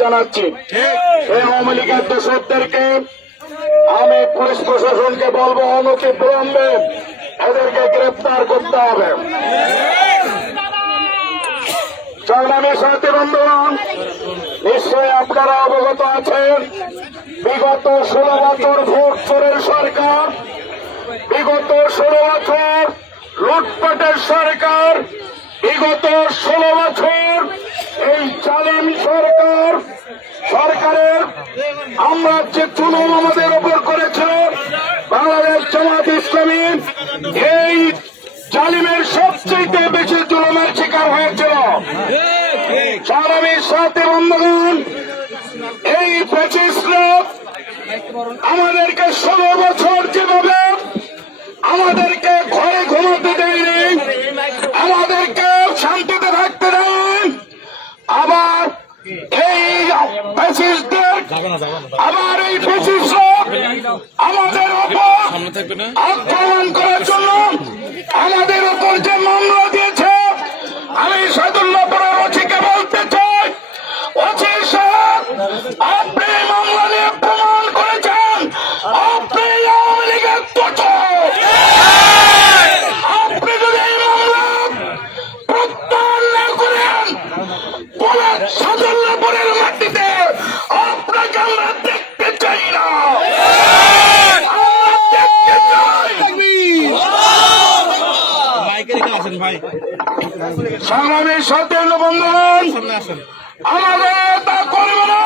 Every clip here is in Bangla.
জানাচ্ছি এই আওয়ামী লীগের দোষরদেরকে আমি পুলিশ প্রশাসনকে বলবো অনতি বিলম্বে এদেরকে গ্রেপ্তার করতে হবে। সংগ্রামী সাথী বন্ধুগণ, নিশ্চয়ই আপনারা অবগত আছেন বিগত 16 বছর ভোট চোরের সরকার, বিগত 16 বছর লুটপাটের সরকার, বিগত 16 বছর এই জালিম সরকারের আমরা যে জুলুম আমাদের উপর করেছিল বাংলাদেশ জামাত ইসলামী এই জালিমের সবচেয়ে বেশি জুলুমের শিকার হয়েছিল। সংগ্রামী সাথী বন্ধুগণ, এই ফ্যাসিস্টরা আমাদেরকে 16 বছর যেভাবে আমাদেরকে ঘরে ঘুমাতে দেয়নি, আমাদেরকে শান্তিতে থাকতে দেন, আবার এই ফ্যাসিস্টদের আমাদের উপর আক্রমণ করার জন্য আমাদের উপর যে মামলা দিয়েছে, আমি সাদুল্লাহপুরের ওসিকে বলতে চাই, ওসি সাহেব আপনি মামলা নিয়ে প্রমাণ করেছেন আপনি আওয়ামী লীগের দোষর। আপনি যদি এই মামলা প্রত্যাহার না করেন বলে সাদুল্লাহপুরের মাটিতে আপনাকে আমরা দেখতে চাই না। সংগ্রামী সাথী বন্ধুগণ, আমাদের তা করবে না।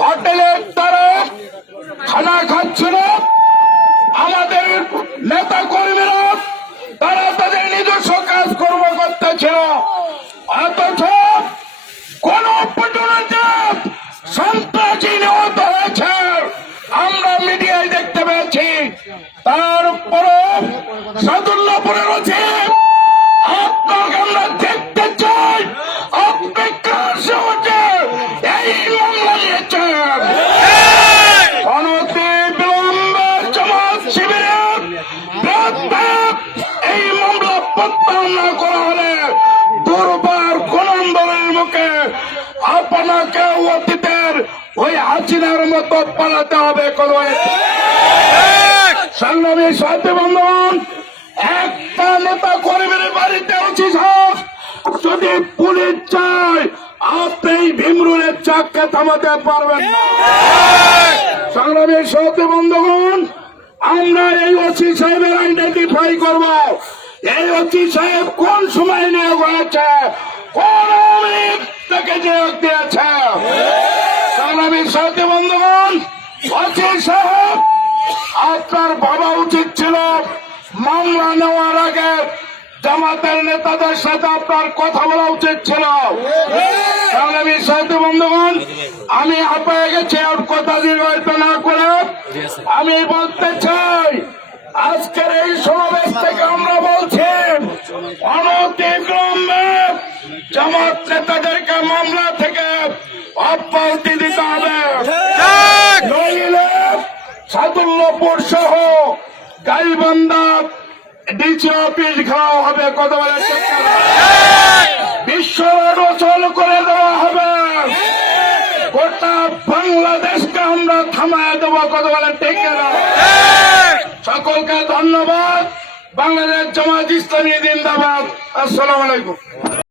হোটেলের তারা খানা খাচ্ছিল, আমাদের নেতা কর্মীরা তারা তাদের নিজস্ব কাজ কর্ম করতেছিল, অথচ কোন পটনাতে সন্ত্রাসী নিহত হয়েছে আমরা মিডিয়ায় দেখতে পেয়েছি। তারপরও সাদুল্লাহপুরের ওসি আপনাকে আমরা দেখতে চাই আপনি কার সাহায্যে এই মামলা নিয়েছেন। অনতি বিলম্বে জামাত শিবিরের বিরুদ্ধে এই মামলা প্রত্যাহার না করা হলে দুর্বার কোন আন্দোলনের মুখে আপনাকে অতীতের ওই হাসিনার মতো পালাতে হবে। সংগ্রামী সাথী বন্ধুগণ, একটা নেতা কর্মীর বাড়িতে ওসি সাহেব যদি পুলিশ চায় আপনি ভীমরুলের চাককে থামাতে পারবেন না। সংগ্রামী সাথী বন্ধুগণ, আমরা এই ওসি সাহেবের আইডেন্টিফাই করব, এই ওসি সাহেব কোন সময় নিয়োগ হয়েছে, কোন আওয়ামী লীগ তাকে নিয়োগ দিয়েছে। সংগ্রামী সাথী বন্ধুগণ, ওসি সাহেব আপনার ভাবা উচিত ছিল মামলা নেওয়ার আগে জামাতের নেতাদের সাথে আপনার কথা বলা উচিত ছিল। সংগ্রামী সাথী বন্ধুগণ, আমি আপনাকে গেছি আর কথা দীর্ঘায়িত না করে আমি বলতে চাই আজকের এই সমাবেশ থেকে আমরা বলছি অনতিবিলম্বে জামাত নেতাদেরকে মামলা থেকে অব্যাহতি দিতে হবে, নইলে সাদুল্লাহপুর সহ গাইবান্ধা ডিসি অফিস ঘেরাও হবে, কথা বলে বিশ্ব রোড অচল করে দেওয়া হবে, গোটা বাংলাদেশকে আমরা থামায় দেবো, কথা বলে ঠিক না। সকলকে ধন্যবাদ। বাংলাদেশ জামাত ইসলামী জিন্দাবাদ। আসসালামু আলাইকুম।